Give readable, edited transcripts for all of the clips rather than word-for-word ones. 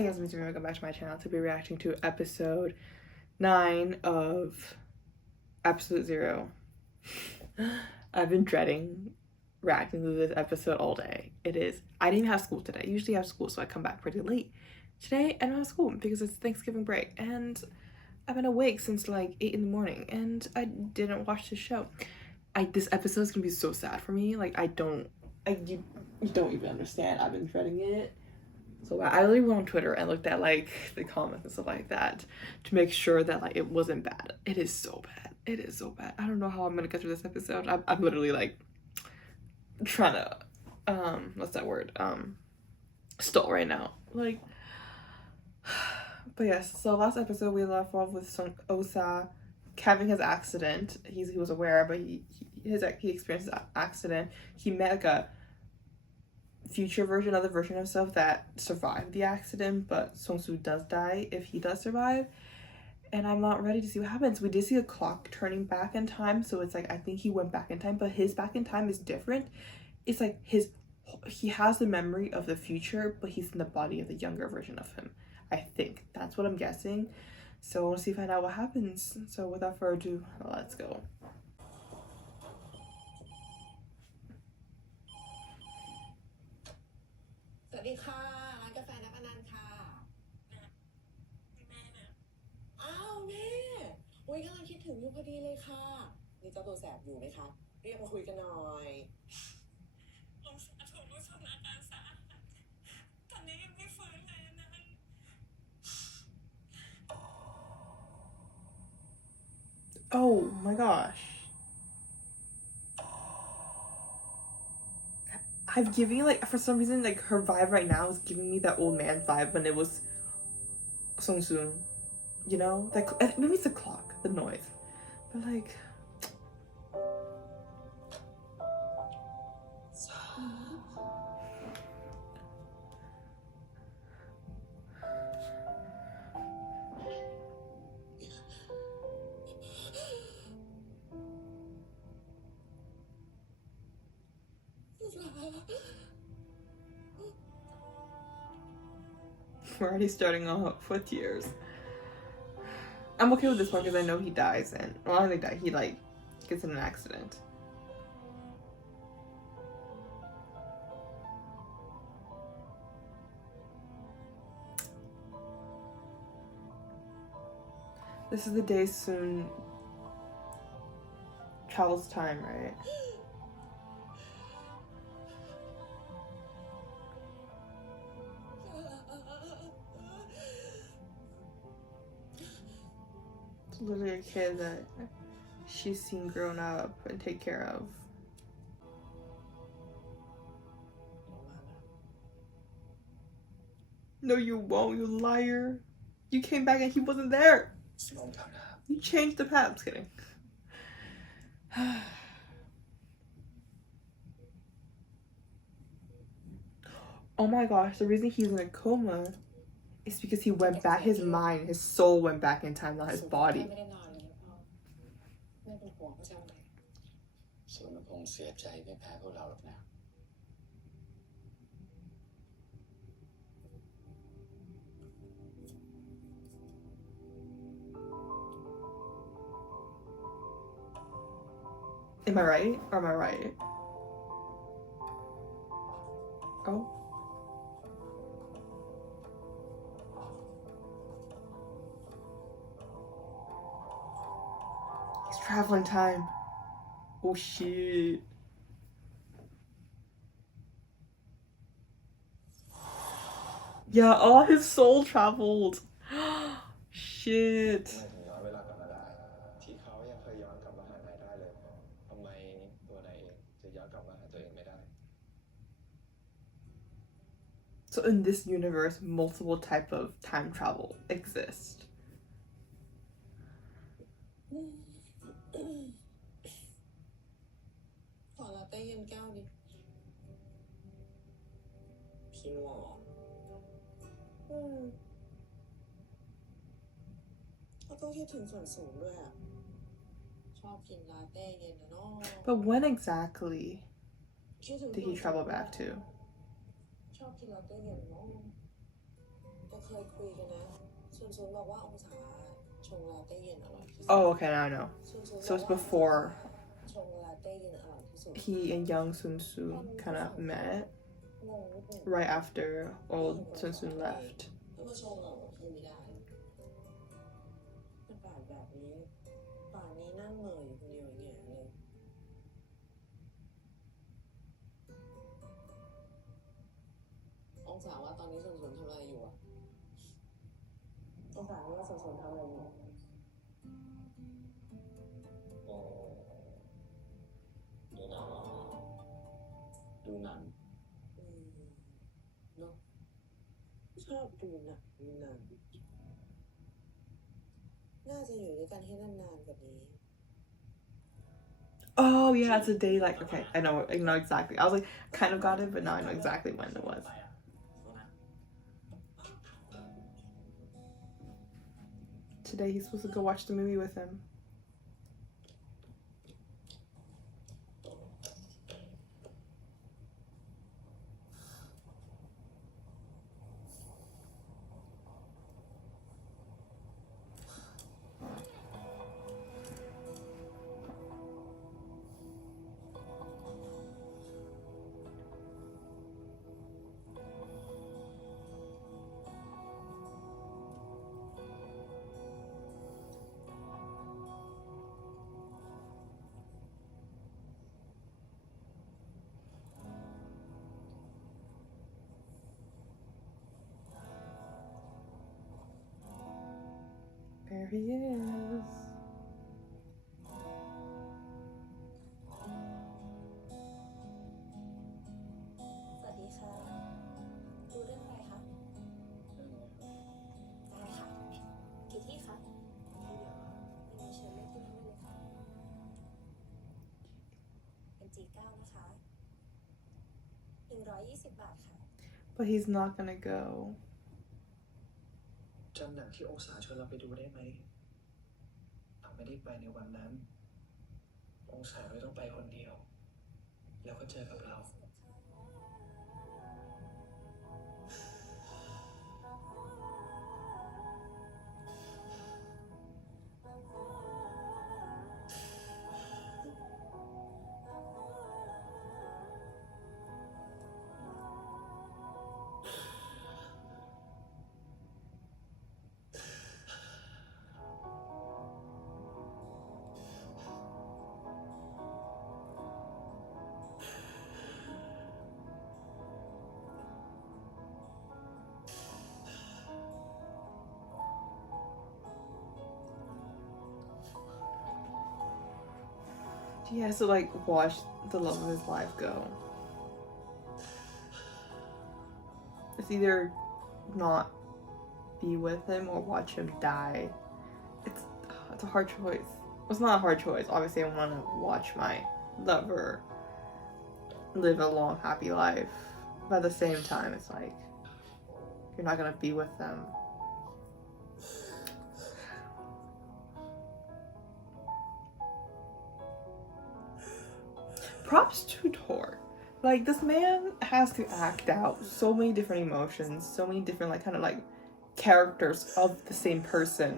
Hey guys, it's me, welcome back to my channel to be reacting to episode 9 of Episode 0. I've been dreading reacting to this episode all day. I didn't even have school today. Usually I have school, so I come back pretty late. Today I don't have school because it's Thanksgiving break and I've been awake since like 8 in the morning and I didn't watch the show. This episode is gonna be so sad for me. Like you don't even understand. I've been dreading it. So I literally went on Twitter and looked at like the comments and stuff like that to make sure that like it wasn't bad. It is so bad. It is so bad. I don't know how I'm gonna get through this episode. I'm literally like trying to what's that word? Stall right now. Like but yes, so last episode we left off with Ongsa having his accident. He was aware, but he experienced an accident. He met like a future version, other version of himself that survived the accident, but Song-soo does die if he does survive, and I'm not ready to see what happens. We did see a clock turning back in time, so it's like I think he went back in time, but his back in time is different. It's like he has the memory of the future, but he's in the body of the younger version of him. I think that's what I'm guessing. So we'll see, find out what happens. So without further ado, let's go. Oh my gosh. I'm giving like, for some reason, like her vibe right now is giving me that old man vibe when it was Song-soon. You know? Like maybe it's the clock, the noise. But like we're already starting off with tears. I'm okay with this one because I know he dies, and well, I don't think that he like gets in an accident. This is the day Soon travels time, right? It's literally a kid that she's seen grown up and take care of. No, you won't, you liar. You came back and he wasn't there. You changed the path. I'm just kidding. Oh my gosh, the reason he's in a coma is because he went back, his mind, his soul went back in time, not his body. Am I right? Or am I right? Oh. He's traveling time. Oh shit. Yeah, all his soul traveled. Shit. So in this universe, multiple type of time travel exist. But when exactly did he travel back to? ชอบกินลาเต้เย็นเนาะแต่เคย Oh, okay, now I know. So it's before he and young Sun Soon kind of met, right after old Sun Soon left. Oh yeah, it's a day like, okay, I know exactly. I was like, kind of got it, but now I know exactly when it was. Today he's supposed to go watch the movie with him. There he is. สวัสดีค่ะดูเรื่องอะไรคะได้ค่ะกี่ที่คะที่เดียวยังมีเชิญเลขที่นั่นได้เลยค่ะเป็น G9 นะคะ120 บาทค่ะ But he's not gonna go. จำหนังที่องศาชวนเราไปดูได้ไหมเราไม่ได้ไปในวันนั้นองศาไม่ต้องไปคนเดียวแล้วก็เจอกับเรา He has to like watch the love of his life go. It's either not be with him or watch him die. It's a hard choice. Well, it's not a hard choice. Obviously, I want to watch my lover live a long, happy life. But at the same time, it's like you're not gonna be with them. Props to Tor. Like, this man has to act out so many different emotions, so many different, like, kind of, like, characters of the same person.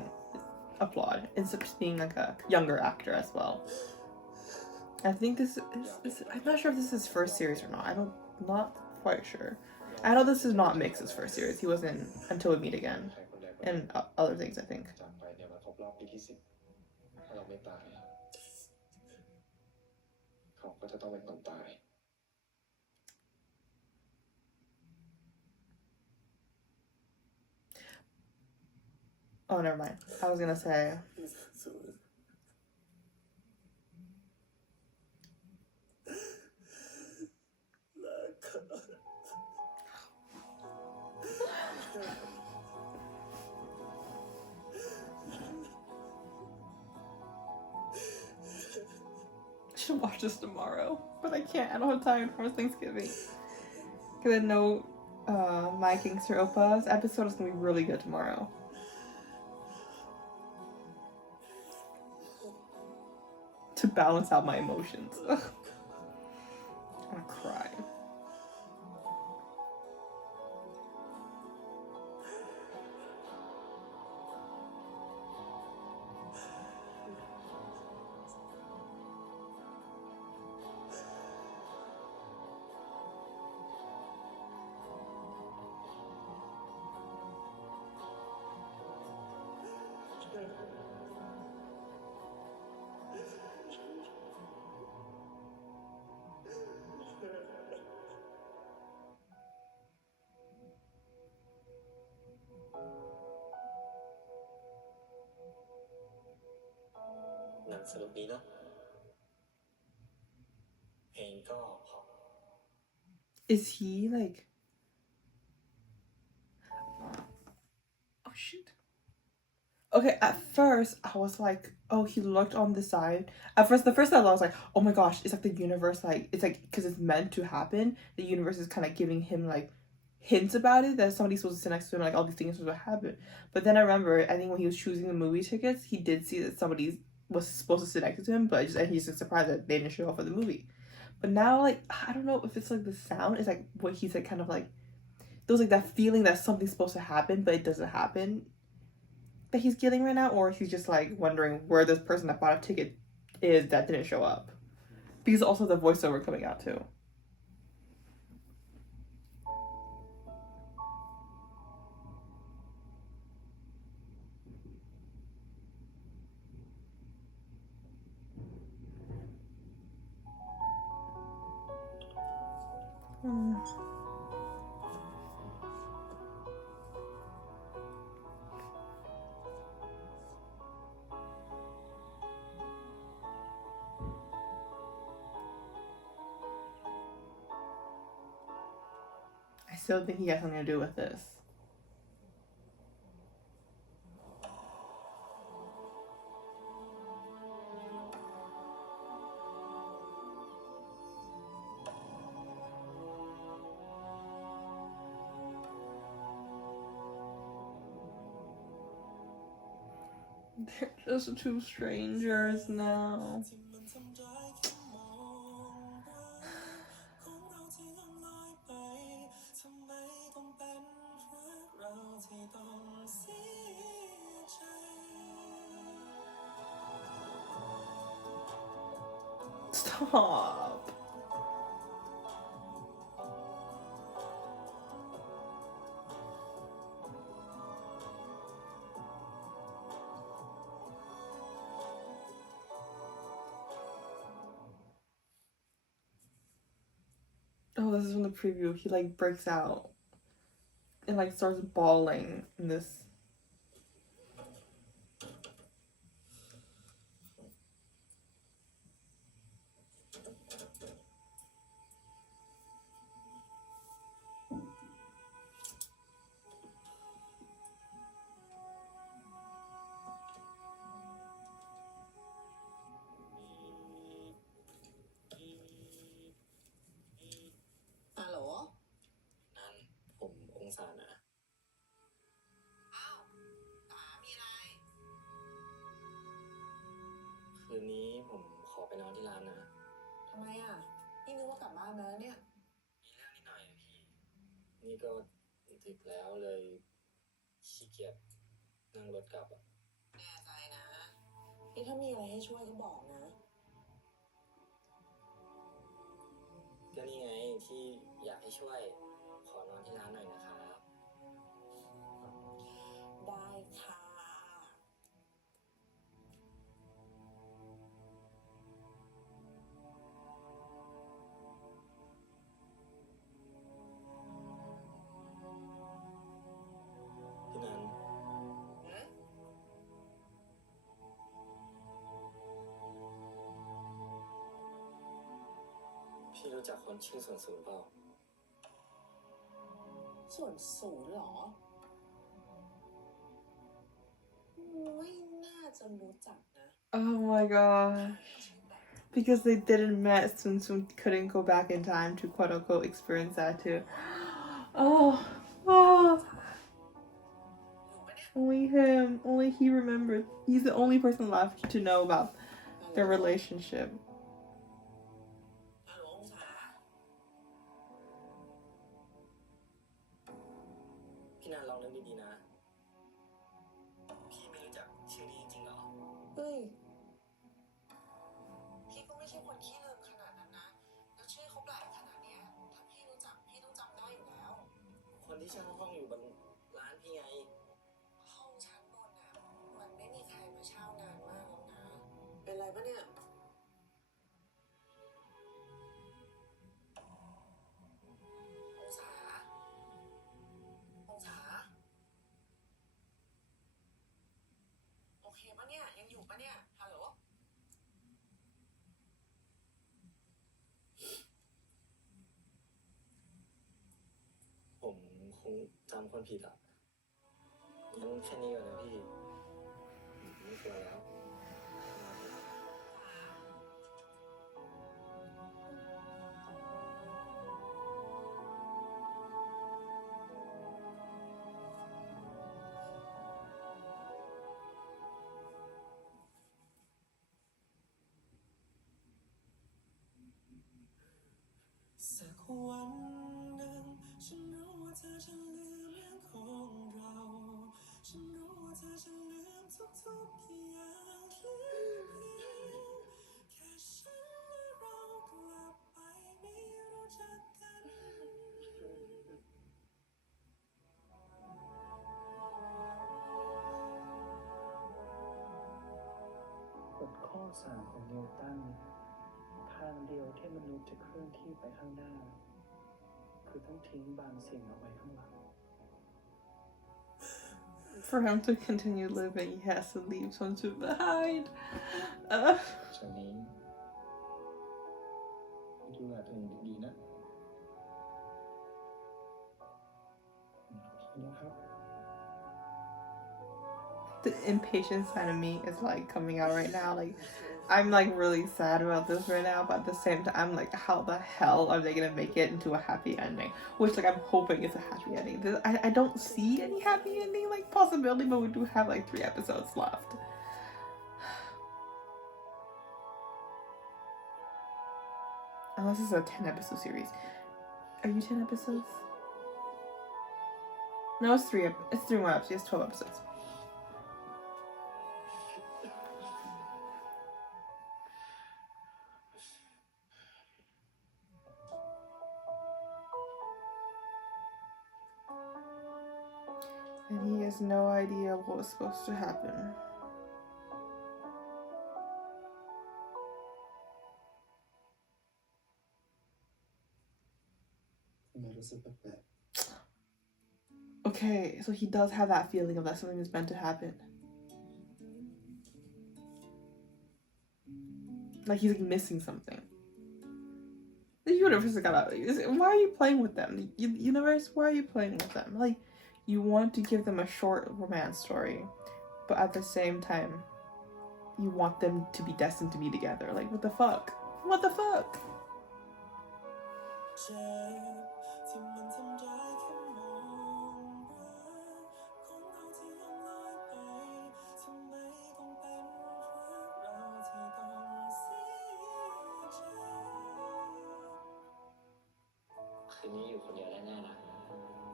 Applaud. Instead of just being, like, a younger actor as well. I think this is I'm not sure if this is his first series or not. Not quite sure. I know this is not Mix's first series. He was in Until We Meet Again. And other things, I think. Oh, never mind. I was gonna say. I should watch this tomorrow, but I can't. I don't have time for Thanksgiving. Because I know My Gangster Oppa's episode is gonna be really good tomorrow. To balance out my emotions. Ugh. I'm gonna cry. หนังสนุกดีเนาะเพลงก็เพราะ Is he like oh shit okay at first I was like oh he looked on the side at first the first time I was like oh my gosh it's like the universe like it's like because it's meant to happen the universe is kind of giving him like hints about it that somebody's supposed to sit next to him like all these things are supposed to happen but then I remember I think when he was choosing the movie tickets he did see that somebody was supposed to sit next to him but and he's just surprised that they didn't show up for the movie but now like I don't know if it's like the sound it's like what he's like kind of like there was like that feeling that something's supposed to happen but it doesn't happen that he's getting right now or he's just like wondering where this person that bought a ticket is that didn't show up because also the voiceover coming out too I still think he has something to do with this. They're just two strangers now. Stop. Oh, this is from the preview. He like breaks out and like starts bawling in this. Hello นั่นผมองศานะอ้าวป๋ามีอะไรคืนนี้ผมขอไปนอนที่ร้านนะทำไมอ่ะพี่นึกว่ากลับบ้านมาแล้วเนี่ยมีเรื่องนิดหน่อยพี่นี่ก็ดึกแล้วเลยขี้เกียจนั่งรถกลับอ่ะแน่ใจนะนี่ถ้ามีอะไรให้ช่วยก็บอกนะก็นี่ไงที่อยากให้ช่วยขอนอนที่ร้านหน่อยนะครับได้ค่ะพี่นันพี่รู้จักคนชื่อส่วนสูงเปล่าส่วนสูงเหรอไม่น่าจะรู้จักนะ Oh my gosh. Because they didn't met, Soon Soon couldn't go back in time to quote unquote experience that too. Oh, oh. Only him, only he remembered. He's the only person left to know about their relationship. เช่านานมากแล้วนะเป็นไรปะเนี่ยองศาองศาโอเคปะเนี่ยยังอยู่ปะเนี่ยฮัลโหลผมคงจำคนผิดอ่ะงั้นแค่นี้ก่อนนะพี่ไม่กลัวแล้วสักวันหนึ่งฉันรู้ว่าเธอจะลืมเรื่องของเราฉันรู้ว่าเธอจะลืมทุกๆอย่างลืมแค่ฉันและเรากลับไปไม่รู้จักกันกฎข้อ3ของนิวตันทางเดียวที่มนุษย์จะเคลื่อนที่ไปข้างหน้าคือต้องทิ้งบางสิ่งเอาไว้ข้างหลัง For him to continue living, he has to leave something behind. จากนี้ดูแลตัวเองดีๆนะขอบคุณนะครับ The impatient side of me is like coming out right now. Like, I'm like really sad about this right now, but at the same time, I'm like, how the hell are they gonna make it into a happy ending? Which, like, I'm hoping it's a happy ending. I don't see any happy ending, like, possibility, but we do have like 3 episodes left. Unless it's a 10 episode series. Are you 10 episodes? No, it's 3 more episodes. It's 12 episodes. And he has no idea what was supposed to happen. ทำไมรู้สึกแปลก Okay, so he does have that feeling of that something is meant to happen. Like he's like missing something. The universe has got out. Why are you playing with them? The universe, why are you playing with them? Like, you want to give them a short romance story, but at the same time, you want them to be destined to be together. Like, what the fuck? What the fuck? เจ็บที่มันทำร้ายแค่มองรักของเราที่ยังลอยไปทำไมต้องเป็นรักเราที่ต้องเสียใจคืนนี้อยู่คนเดียวแน่ๆนะ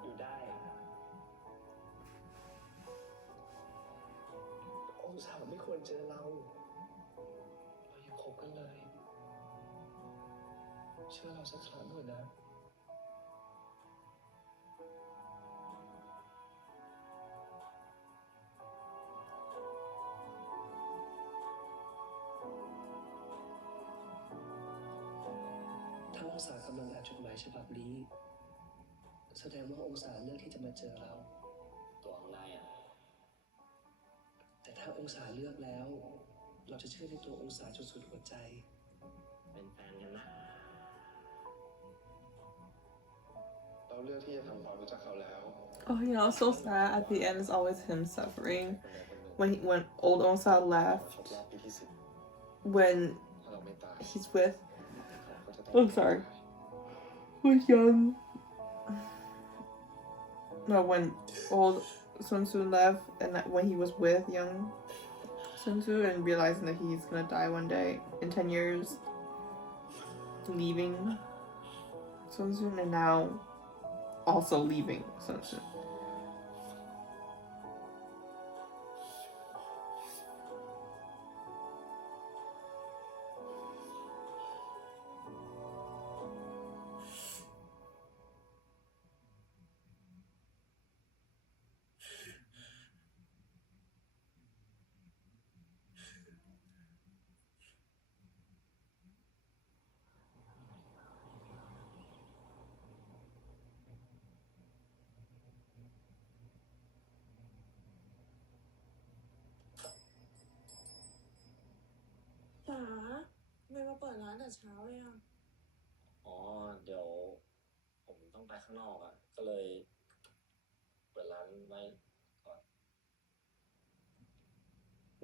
อยู่ได้องศาไม่ควรเจอเรายังคบกันเลยเชื่อเราสักครั้งเถอะนะถ้าองศากำลังอ่านจดหมายฉบับนี้แสดงว่าองศาเลือกที่จะมาเจอเราตัวของนายอ่ะแต่ถ้าองศาเลือกแล้วเราจะเชื่อในตัวองศาจนสุดหัวใจเป็นแฟนกันนะเราเลือกที่จะทำความรู้จักเขาแล้ว Oh, you know, so sad. At the end, it's always him suffering. When old Ongsa left, when he's with, oh sorry, with young. No, when old Sun Tzu left, and when he was with young Sun Tzu, and realizing that he's gonna die one day in 10 years, leaving Sun Tzu, and now also leaving Sun Tzu. แต่เช้าเลยอ่ะ อ๋อ เดี๋ยวผมต้องไปข้างนอกอ่ะ ก็เลยเปิดร้านไว้ก่อน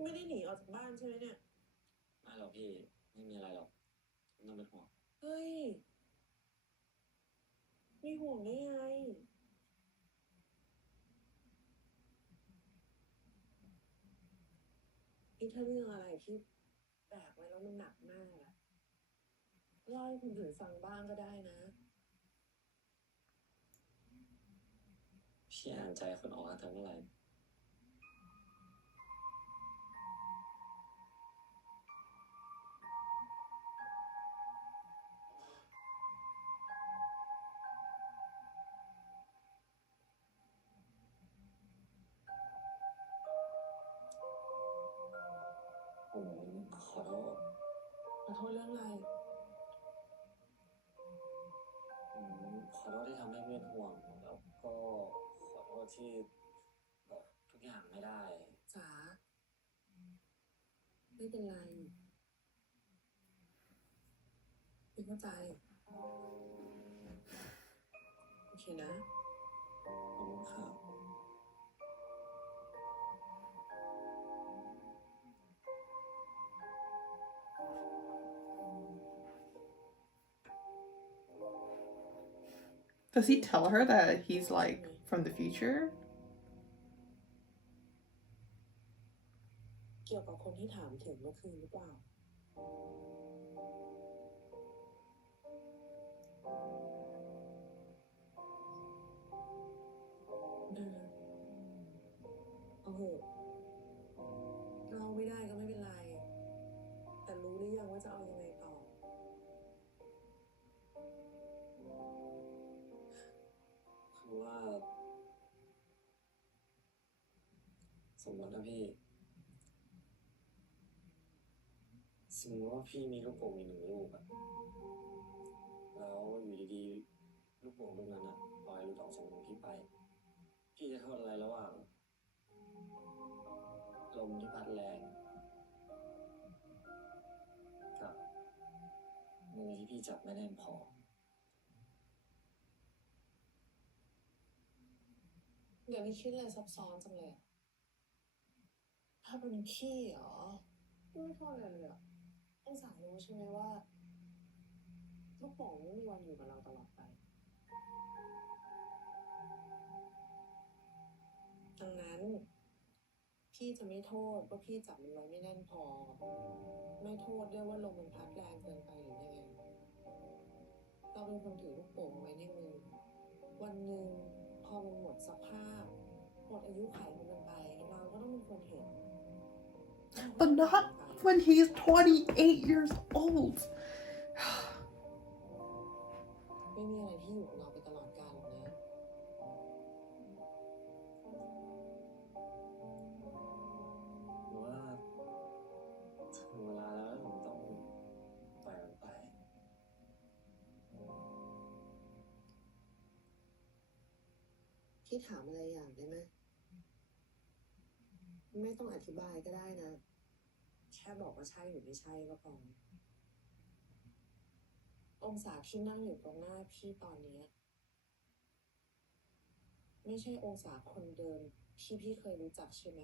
ไม่ได้หนีออกจากบ้านใช่ไหมเนี่ย ไม่หรอกพี่ ไม่มีอะไรหรอกไม่ต้องเป็นห่วง เฮ้ยไม่ห่วงได้ไงนี่ถ้าเรื่องอะไรที่แบกไว้แล้วมันหนักมากอะเล่าให้คนอื่นฟังบ้างก็ได้นะ พี่อ่านใจคนออกตั้งแต่เมื่อไหร่ ผมขอโทษ ขอโทษเรื่องอะไร ผมขอโทษที่ทำให้เพื่อนห่วง แล้วก็ขอโทษที่บอกทุกอย่างไม่ได้ จ๋าไม่เป็นไรพี่เข้าใจ โอเคนะ ขอบคุณครับ Does he tell her that he's like from the future? เกี่ยวกับคนที่ถามถึงเมื่อคืนหรือเปล่า เอาเหอะเราไม่ได้ก็ไม่เป็นไร แต่รู้หรือยังว่าจะเอายังไงต่อ คือว่า สมมตินะพี่ สมมติว่าพี่มีลูกโป่งอีก1 ลูกอะแล้วอยู่ดีๆ ลูกโป่งลูกนั้นอะลอยหลุดออกจากมือพี่ไป พี่จะโทษอะไรระหว่างลมที่พัดแรงกับมือที่พี่จับไม่แน่นพอ เดี๋ยวนี้คิดอะไรซับซ้อนจังเลยอะถ้าเป็นขี้เหรอ ไม่โทษอะไรเลยอะองศารู้ใช่ไหมว่า ลูกโป่งไม่มีวันอยู่กับเราตลอดไป ดังนั้น พี่จะไม่โทษว่าพี่จับมันไว้ไม่แน่นพอ ไม่โทษด้วยว่าลมมันพัดแรงเกินไปหรือยังไง เราเป็นคนถือลูกโป่งไว้ในมือ วันหนึ่งพอมันหมดสภาพ หมดอายุขัยของมันไป เราก็ต้องเป็นคนเห็น But not when he's 28 years old. ไม่มีอะไรที่อยู่กับเราไปตลอดกาลหรอกนะ หรือว่าถึงเวลาแล้วผมต้องปล่อยมันไป พี่ถามอะไรอย่างได้ไหม ไม่ต้องอธิบายก็ได้นะ แค่บอกว่าใช่หรือไม่ใช่ก็พอ องศาที่นั่งอยู่ตรงหน้าพี่ตอนนี้ ไม่ใช่องศาคนเดิมที่พี่เคยรู้จักใช่ไหม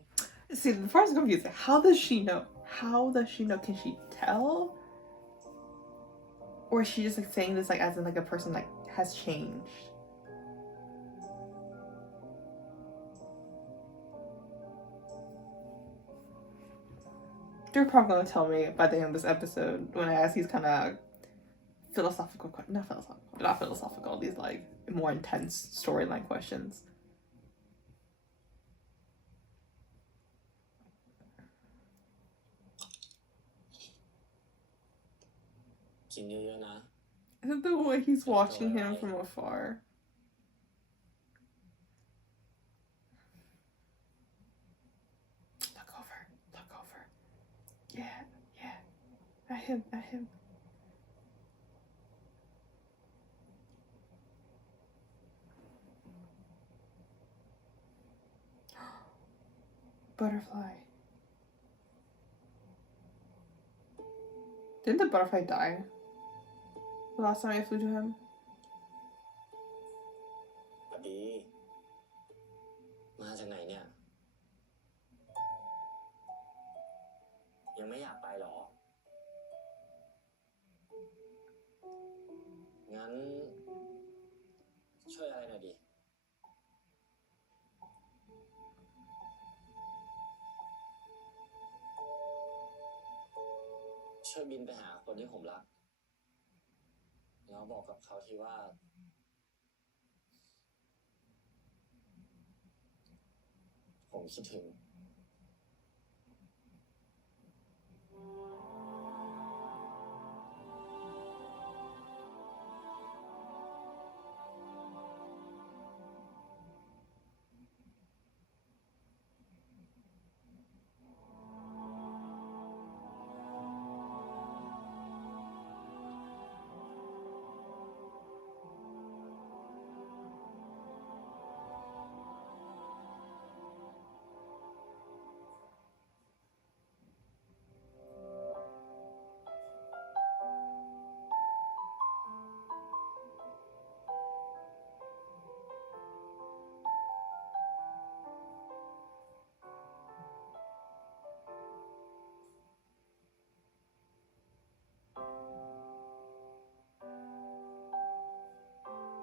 See, the first confused. How does she know? How does she know? Can she tell? Or is she just like saying this like as in like a person like has changed? They're probably gonna tell me by the end of this episode when I ask these kind of philosophical, not philosophical, these like more intense storyline questions. กินเยอะๆนะ Is it the way he's watching him from afar? Look over. Look over. Yeah, yeah. At him, at him. Butterfly. Didn't the butterfly die? The last time I flew to him. สวัสดี มาจากไหนเนี่ย ยังไม่อยากไปหรอ งั้น ช่วยอะไรหน่อยดิ ช่วยบินไปหาคนที่ผมรัก แล้วบอกกับเขาทีว่า ผมคิดถึง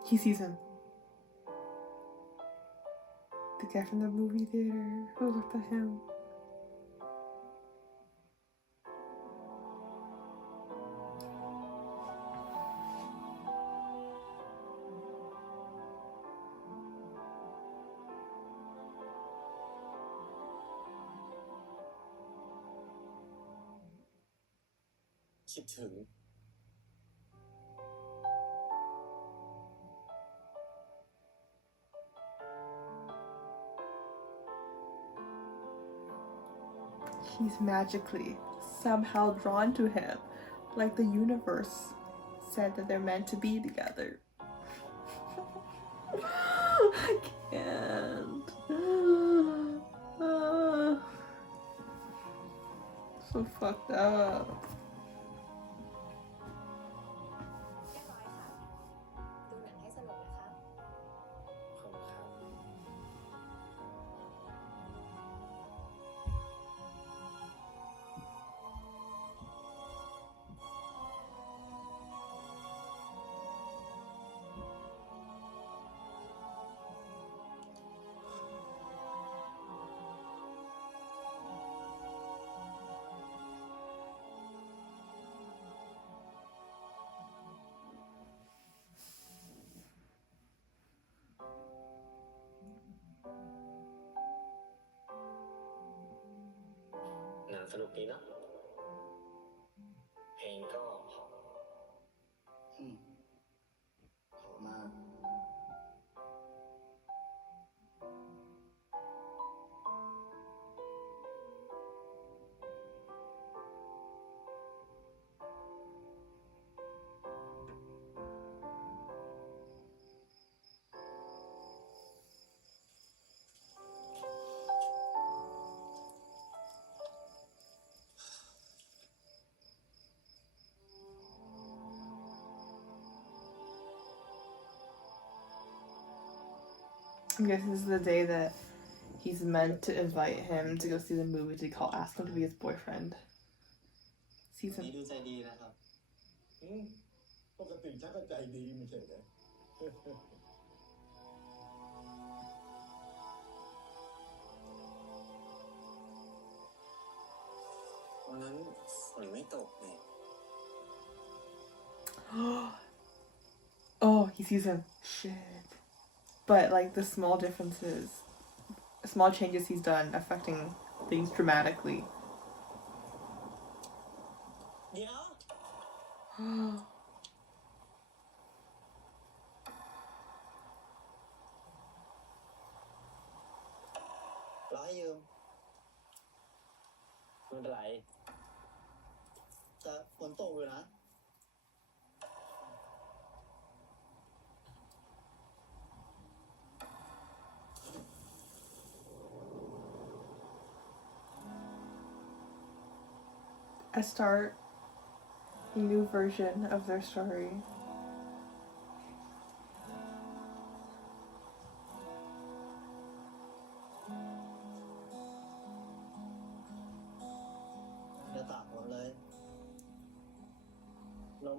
He sees him. The guy from the movie theater who looked at him.คิดถึง He's magically somehow drawn to him, like the universe said that they're meant to be together. I can't. So fucked up. เรียบร้อยค่ะ ดูหนังให้สนุกนะคะ ขอบคุณครับ หนังสนุกดีเนอะเพลงก็เพราะเพราะมาก I guess this is the day that he's meant to invite him to go see the movie to ask him to be his boyfriend. Sees นี่ him. ดูใจดีนะครับ ปกติชักก็ใจดีไม่ใช่เหรอ วันนั้นฝนไม่ตกเนี่ย Oh, he sees him. Shit. But like the small differences, small changes he's done affecting things dramatically. เดี๋ยว ร้อยยืมไม่เป็นไร แต่ฝนตกอยู่นะ A start, a new version of their story.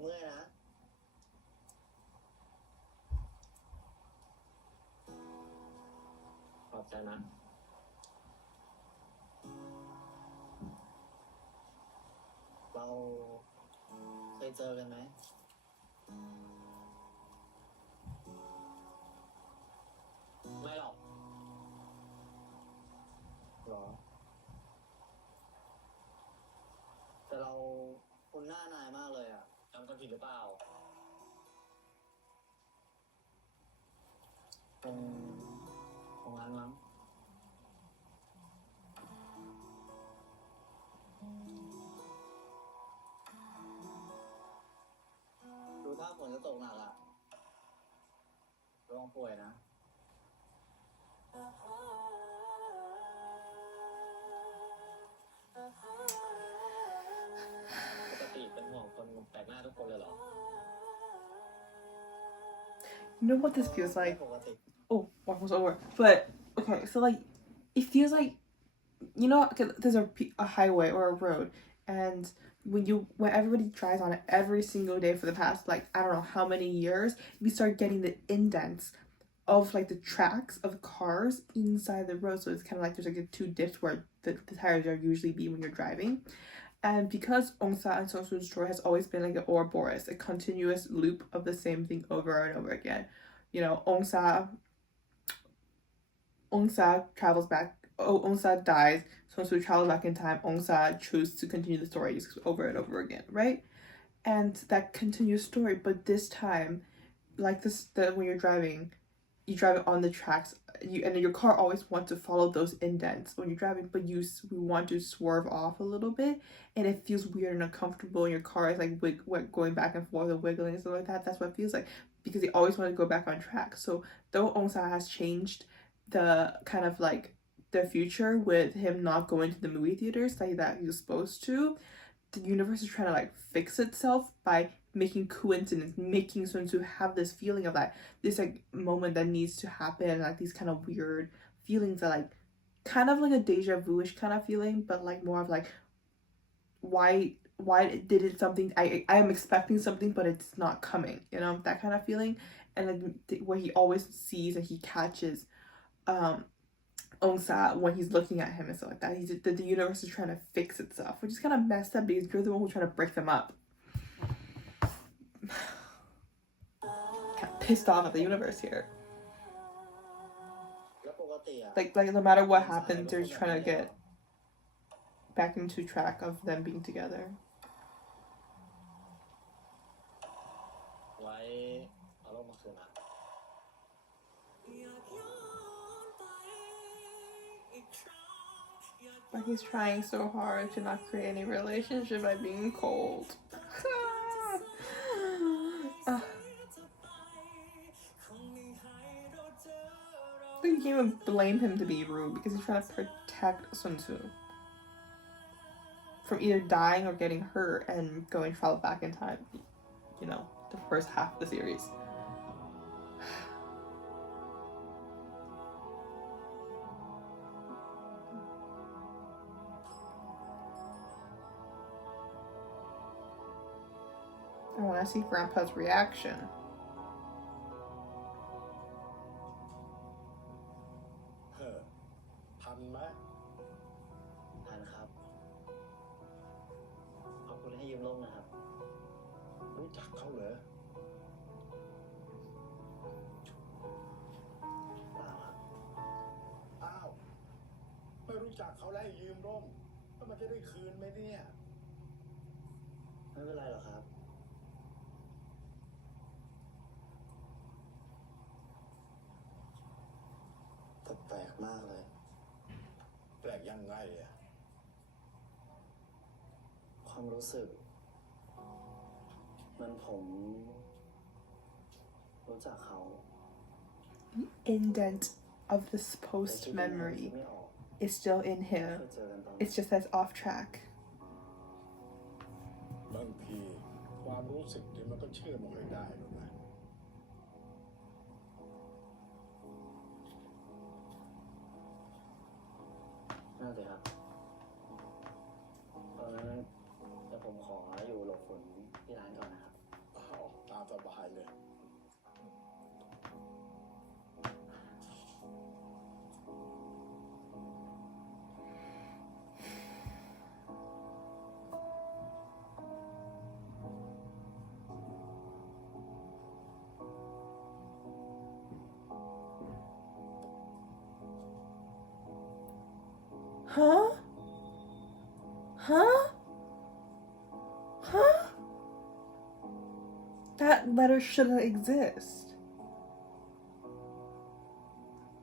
เมื่อยนะขอบใจนะเราเคยเจอกันไหมไม่หรอกหรอแต่เราคุ้นหน้านายมากเลยอ่ะจำกันผิดหรือเปล่าคงงั้นมั้งดูท่าฝนจะตกหนักอ่ะระวังป่วยนะปกติเป็นห่วงคนแปลกหน้าทุกคนเลยเหรอ You know what this feels ไม่ like? ปกติ Oh, almost over. But okay, so like it feels like you know, 'cause there's a highway or a road, and when everybody drives on it every single day for the past like I don't know how many years, we start getting the indents of like the tracks of cars inside the road. So it's kind of like there's like two dips where the tires are usually be when you're driving. And because Ongsa and Soon's story has always been like an Ouroboros, a continuous loop of the same thing over and over again. You know, Ongsa travels back. Oh, Ongsa dies. Soon travels back in time. Ongsa chooses to continue the story just over and over again, right? And that continuous story, but this time, like when you're driving, you drive it on the tracks. And your car always wants to follow those indents when you're driving, but we want to swerve off a little bit, and it feels weird and uncomfortable. And your car is like going back and forth and wiggling and stuff like that. That's what it feels like because they always want to go back on track. So though Ongsa has changed the kind of like the future with him not going to the movie theaters like that he was supposed to, the universe is trying to like fix itself by making coincidence, making Sun to have this feeling of like this like moment that needs to happen, like these kind of weird feelings that like kind of like a deja vu-ish kind of feeling, but like more of like why did it something I am expecting something but it's not coming, you know, that kind of feeling. And then where he always sees and he catches Ongsa when he's looking at him and stuff like that. The universe is trying to fix itself, which is kind of messed up because you're the one who's trying to break them up. Kind of pissed off at the universe here. Like no matter what happens, they're just trying to get back into track of them being together. ไว้เอาลงมาคืนนะ But he's trying so hard to not create any relationship by being cold. You can't even blame him to be rude because he's trying to protect Sun Tzu from either dying or getting hurt and going travel back in time. You know, the first half of the series. I want to see Grandpa's reaction. ทันไหม ทันครับ ขอบคุณให้ยืมร่มนะครับ รู้จักเขาเหรอ เปล่าครับ อ้าว ไม่รู้จักเขาแล้วให้ยืมร่มแล้วมันจะได้คืนไหมเนี่ย ไม่เป็นไรหรอกครับ แต่แปลกมากเลย แปลกยังไงอ่ะ ความรู้สึกมันผมรู้จักเขา Indent of this post แต่คิดยังไง memory คิดไม่ออก is still in ไม่ him. เคยเจอกันตอน It's just that's off track. บางทีความรู้สึกเนี่ยมันก็เชื่อไม่ค่อยได้หรอกนะ น่าจะครับ ตอนนั้นเดี๋ยวผมขออยู่หลบฝนที่ร้านก่อนนะครับ ามสบายเลย Huh? Huh? Huh? That letter shouldn't exist.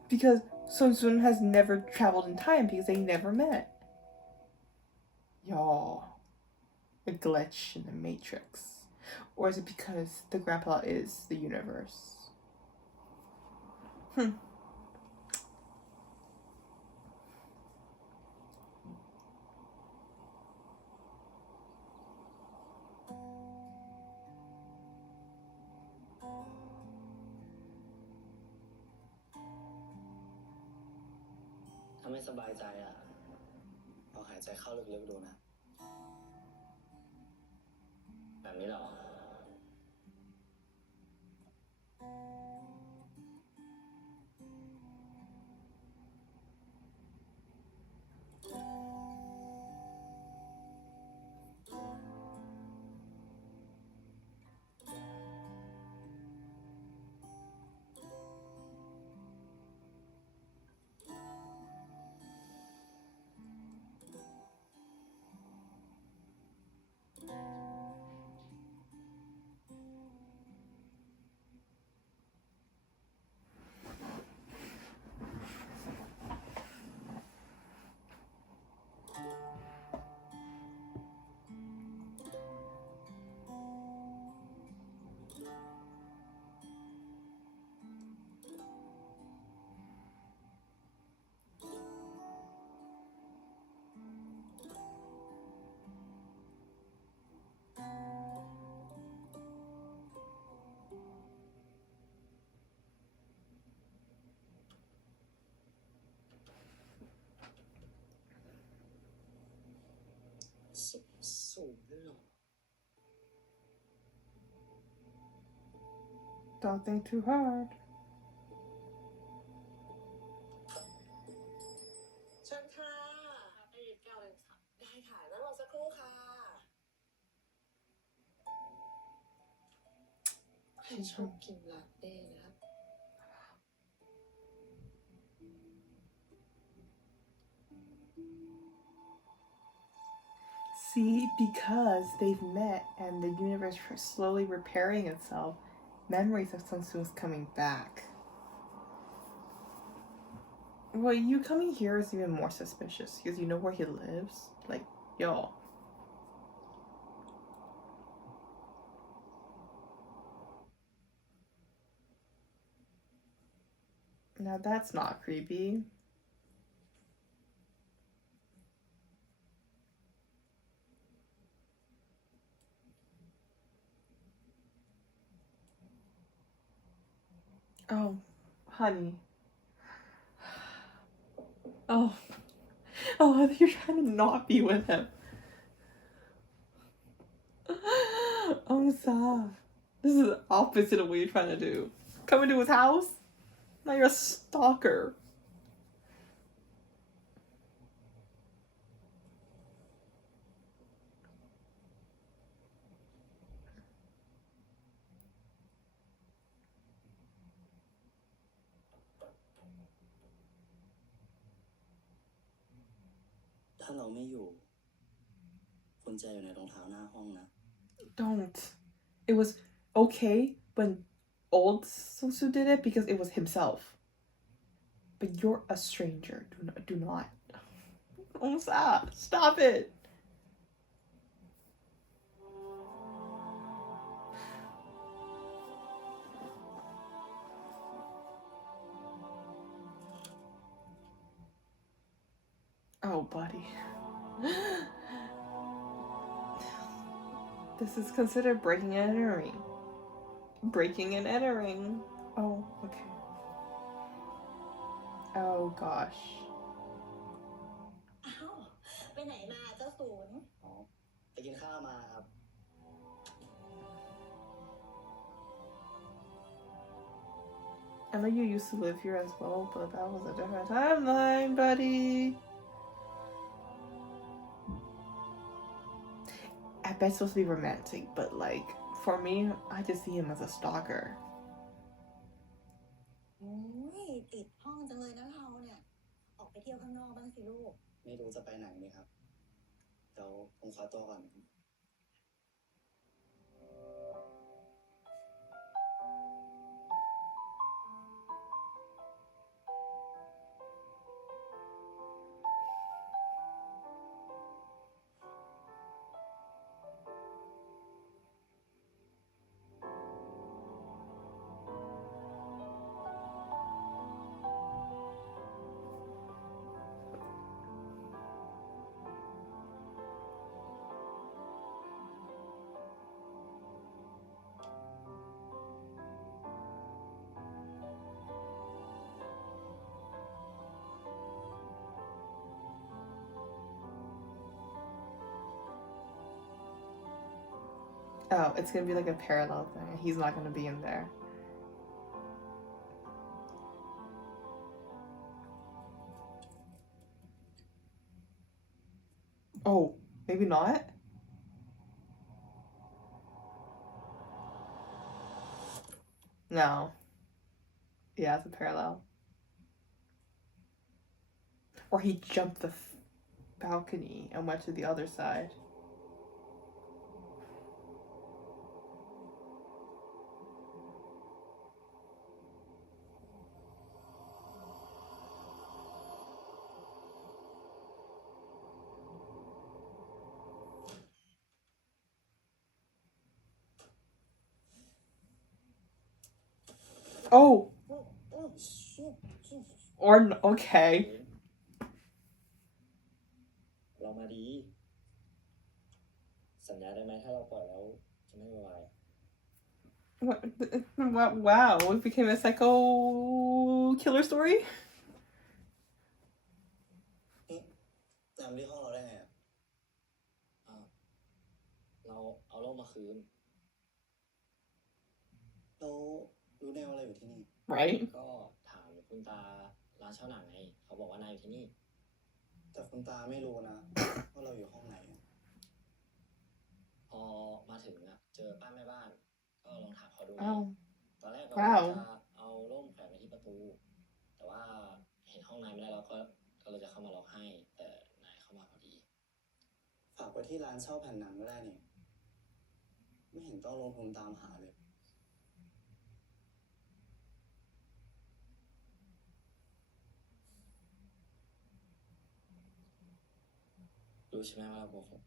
Because Sun has never traveled in time because they never met. Y'all, a glitch in the Matrix. Or is it because the grandpa is the universe? Hmm. ถ้าไม่สบายใจอ่ะลองหายใจเข้าลึกๆดูนะ แบบนี้เหรอ สูงเลยเหรอ Don't think too hard. เชิญค่ะได้ยินแก้วเลยค่ะได้ค่ะแล้วรอสักครู่ค่ะใครชอบกินลาเต้นะครับ See, because they've met and the universe is slowly repairing itself, memories of Sun Tzu's coming back. Well, you coming here is even more suspicious because you know where he lives. Like, y'all. Now that's not creepy. Oh, honey. Oh. Oh, you're trying to not be with him. Ongsa. This is the opposite of what you're trying to do. Come into his house? Now you're a stalker. Don't. It was okay when old Sungsu did it because it was himself. But you're a stranger. Do not. Stop it. Oh, buddy. This is considered breaking and entering. Breaking and entering. Oh, okay. Oh, gosh. อ้าวไปไหนมาเจ้าศูนย์ ไปกินข้าวมาครับ I know you used to live here as well, but that was a different timeline, buddy. I bet it's supposed to be romantic, but like, for me, I just see him as a stalker. โอ้ยติดห้องจังเลยนะเราเนี่ย ออกไปเที่ยวข้างนอกบ้างสิลูก ไม่รู้จะไปไหนนี่ครับ เดี๋ยวผมขอตัวก่อน Oh, it's gonna be like a parallel thing. He's not gonna be in there. Oh, maybe not? No. Yeah, it's a parallel. Or he jumped the balcony and went to the other side. Oh! Or, okay. เรามาดี สัญญาได้ไหมถ้าเราปล่อยแล้วจะไม่วาย Wow, it became a psycho killer story? จำที่ห้องเราได้ไงเราเอาร่มมาคืน เรารู้แน่ว่าเราอยู่ที่นี่ Right? ก็ถามคุณตาร้านเช่าหนังไง เขาบอกว่านายอยู่ที่นี่ แต่คุณตาไม่รู้นะ ว่าเราอยู่ห้องไหน พอมาถึงอะเจอป้าแม่บ้าน ก็ลองถามเขาดู Oh. ตอนแรกเรา ว้าว จะเอาร่มแขวนไว้ที่ประตู แต่ว่าเห็นห้องนายไม่ได้เราก็เลยจะเข้ามาล็อกให้ แต่นายเข้ามาพอดี ฝากไว้ที่ร้านเช่าแผ่นหนังก็ได้นี่ ไม่เห็นต้องลงทุนตามหาเลย รู้ใช่ไหมว่าเราโกหก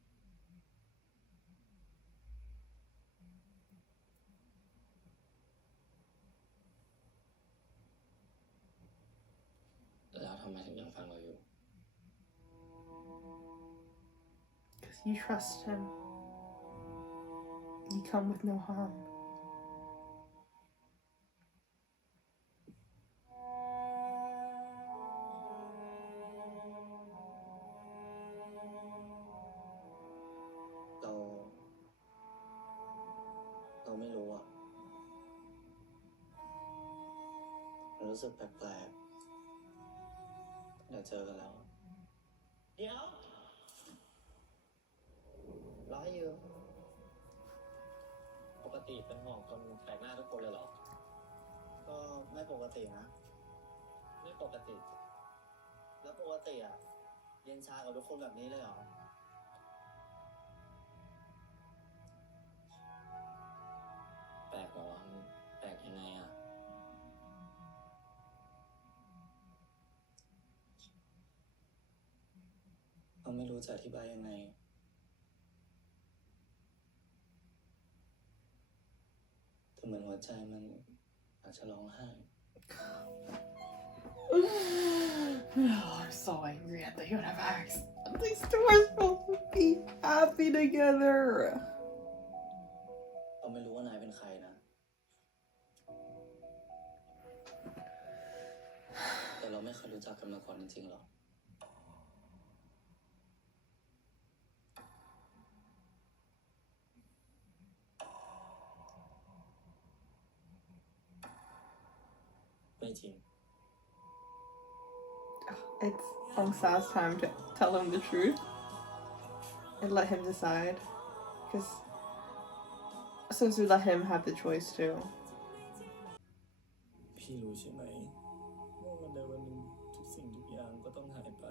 แล้วทำไมถึงยังฟังเราอยู่ Because you trust him. You come with no harm. เราไม่รู้อ่ะเรารู้สึกแปลกๆเดี๋ยวเจอกันแล้ว เดี๋ยวรอให้ยืมปกติเป็นห่วงคนแปลกหน้าทุกคนเลยเหรอ ก็ไม่ปกตินะ ไม่ปกติ แล้วปกติอ่ะเย็นชากับทุกคนแบบนี้เลยเหรอ แปลกเหรอ แปลกยังไงอ่ะ เราไม่รู้จะอธิบายยังไง แต่เหมือนหัวใจมันอาจจะร้องไห้ Oh, I'm so angry at the universe. These two are supposed to be happy together. เราไม่รู้ว่านายเป็นใครนะ แต่เราไม่เคยรู้จักกันมาก่อนจริงๆหรอก เว ไม่จริง It's Ongsa's time to tell him the truth and let him decide, because since we let him have the choice too. พี่รู้ใช่ไหมว่าวันใดวันหนึ่งทุกสิ่งทุกอย่างก็ต้องหายไป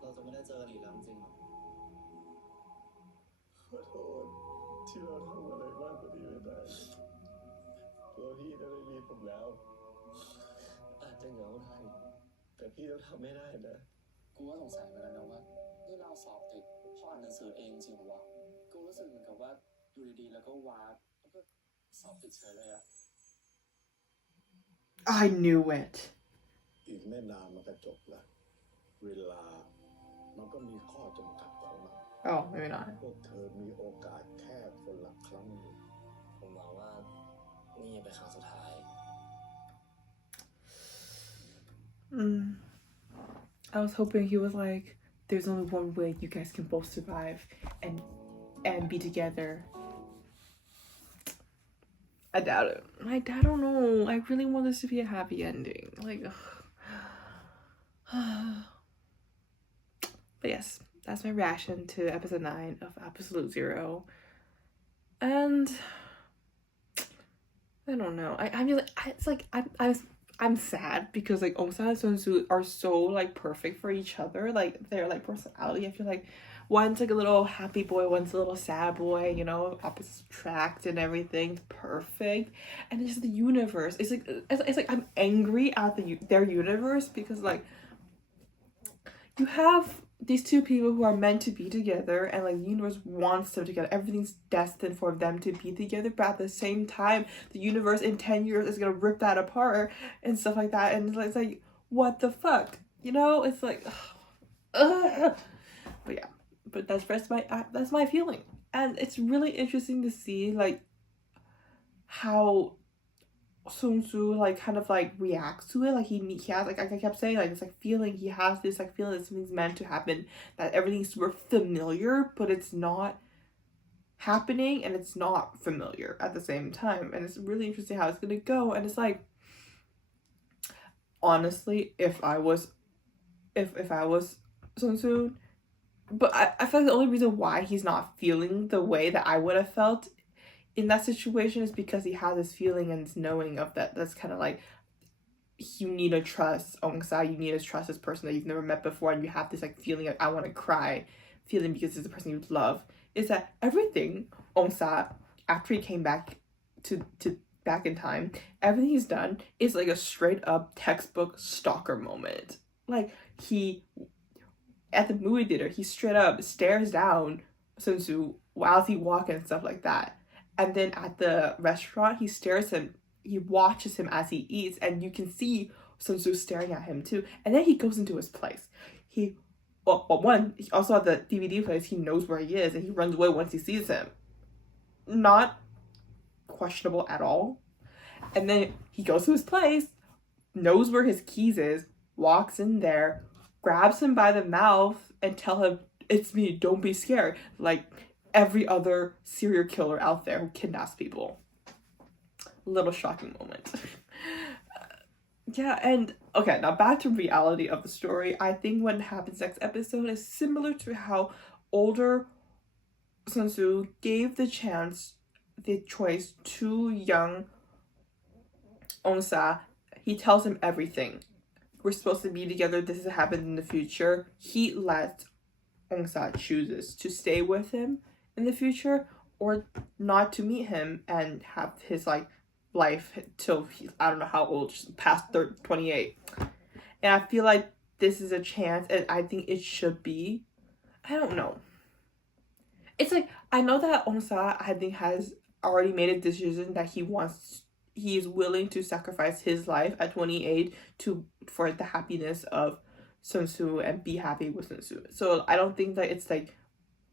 เราจะไม่ได้เจอกันอีกแล้วจริงเหรอ ขอโทษที่เราทำอะไรมากกว่านี้ไม่ได้ตัวพี่จะไม่มีผมแล้ว อาจจะเหงาได้ แต่พี่ต้องทำไม่ได้นะ กูก็สงสัยเหมือนกันนะว่านี่เราสอบติดเพราะอ่านหนังสือเองจริงเหรอวะกูรู้สึกเหมือนกับว่าอยู่ดีๆแล้วก็วาดแล้วก็สอบติดเฉยเลยอะ I knew it. อีกไม่นานมันก็จบละเวลา มันก็มีข้อจำกัดของมัน Oh, maybe not. พวกเธอมีโอกาสแค่คนละครั้ง ผมหวังว่านี่เป็นครั้งสุดท้าย I was hoping he was like, there's only one way you guys can both survive and be together. I doubt it. I don't know. I really want this to be a happy ending. Like, but yes, that's my reaction to episode 9 of Absolute Zero. And I don't know. I'm sad because like Ongsa and Soon are so like perfect for each other. Like their like personality. I feel like one's like a little happy boy, one's a little sad boy, you know, opposites attract and everything. Perfect. And it's just the universe. It's like I'm angry at their universe because like you have these two people who are meant to be together and like the universe wants them together. Everything's destined for them to be together, but at the same time the universe in 10 years is gonna rip that apart and stuff like that, and it's like what the fuck, you know? It's like ugh. But yeah, but that's my feeling. And it's really interesting to see like how Sung-soo like kind of like reacts to it. Like he has like I kept saying like it's like feeling, he has this like feeling that something's meant to happen, that everything's super familiar but it's not happening and it's not familiar at the same time. And it's really interesting how it's gonna go. And it's like honestly if I was Sung-soo, but I feel like the only reason why he's not feeling the way that I would have felt in that situation is because he has this feeling and this knowing of that's kind of like you need to trust Ongsa, you need to trust this person that you've never met before, and you have this like feeling of I want to cry feeling because it's the person you love. Is that everything Ongsa, after he came back to back in time, everything he's done is like a straight up textbook stalker moment. Like he at the movie theater, he straight up stares down Sun-soo while he walking and stuff like that. And then at the restaurant, he watches him as he eats, and you can see Sun-soo staring at him too. And then he goes into his place. Also at the DVD place, he knows where he is, and he runs away once he sees him. Not questionable at all. And then he goes to his place, knows where his keys is, walks in there, grabs him by the mouth, and tell him, "It's me, don't be scared." Like every other serial killer out there who kidnaps people. Little shocking moment. Yeah, and okay, now back to reality of the story. I think what happens next episode is similar to how older Sun-soo gave the choice to young Ongsa. He tells him everything. We're supposed to be together, this has happened in the future. He lets Ongsa chooses to stay with him in the future or not to meet him and have his like life till he's I don't know how old, past 28. And I feel like this is a chance, and I think it should be. I don't know. It's like I know that Ongsa I think has already made a decision that he is willing to sacrifice his life at 28 for the happiness of Sun-soo and be happy with Sun-soo. So I don't think that it's like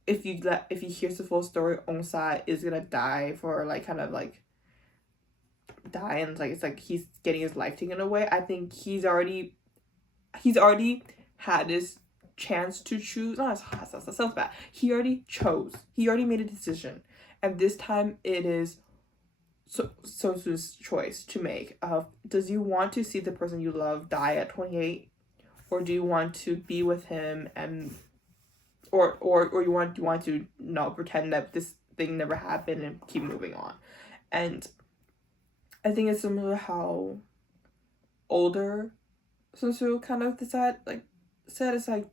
if he hears the full story, Ongsa is gonna die for like kind of like die, and like it's like he's getting his life taken away. I think he's already had his chance to choose. That sounds bad. He already chose. He already made a decision, and this time it is Sunsu's choice to make of, does you want to see the person you love die at 28, or do you want to be with him and or you want to not pretend that this thing never happened and keep moving on. And I think it's similar to how older Sunsu kind of said it's like,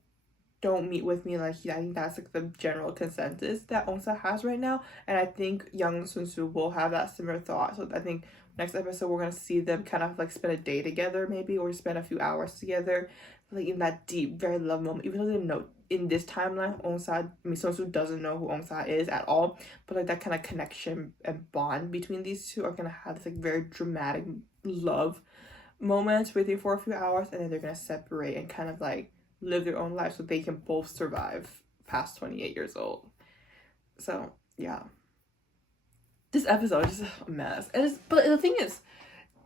don't meet with me. Like, I think that's like the general consensus that Ongsa has right now, and I think young Sunsu will have that similar thought. So I think next episode we're gonna see them kind of like spend a day together, maybe, or spend a few hours together, like in that deep, very love moment. Even though they didn't know in this timeline, Sunsu doesn't know who Ongsa is at all, but like that kind of connection and bond between these two are gonna have this like very dramatic love moments waiting for a few hours, and then they're gonna separate and kind of like live their own life so they can both survive past 28 years old. So yeah, this episode is just a mess. But the thing is,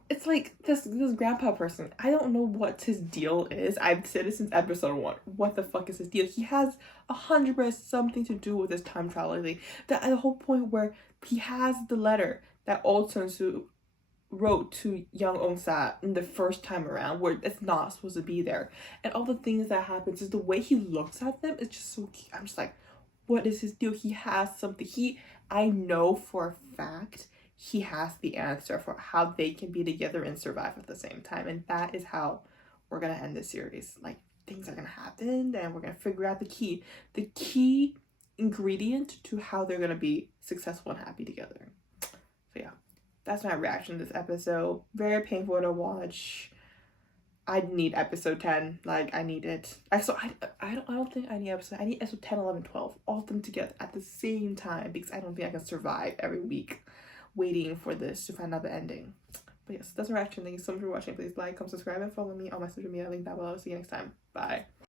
it's like this grandpa person, I don't know what his deal is. I've said it since episode 1. What the fuck is his deal? He has 100% something to do with this time travel thing. The whole point where he has the letter that old Sun Tzu wrote to young Ongsa in the first time around, where it's not supposed to be there, and all the things that happens, just the way he looks at them, it's just so cute. I'm just like, what is his deal? He has something. I know for a fact he has the answer for how they can be together and survive at the same time, and that is how we're gonna end this series. Like, things are gonna happen, and we're gonna figure out the key ingredient to how they're gonna be successful and happy together. So yeah, that's my reaction to this episode. Very painful to watch. I need episode 10. Like, I need it. I don't think I need episode. I need episode 10, 11, 12. All of them together at the same time, because I don't think I can survive every week waiting for this to find out the ending. But yes, that's my reaction. Thank you so much for watching. Please like, comment, subscribe, and follow me on my social media link down below. See you next time. Bye.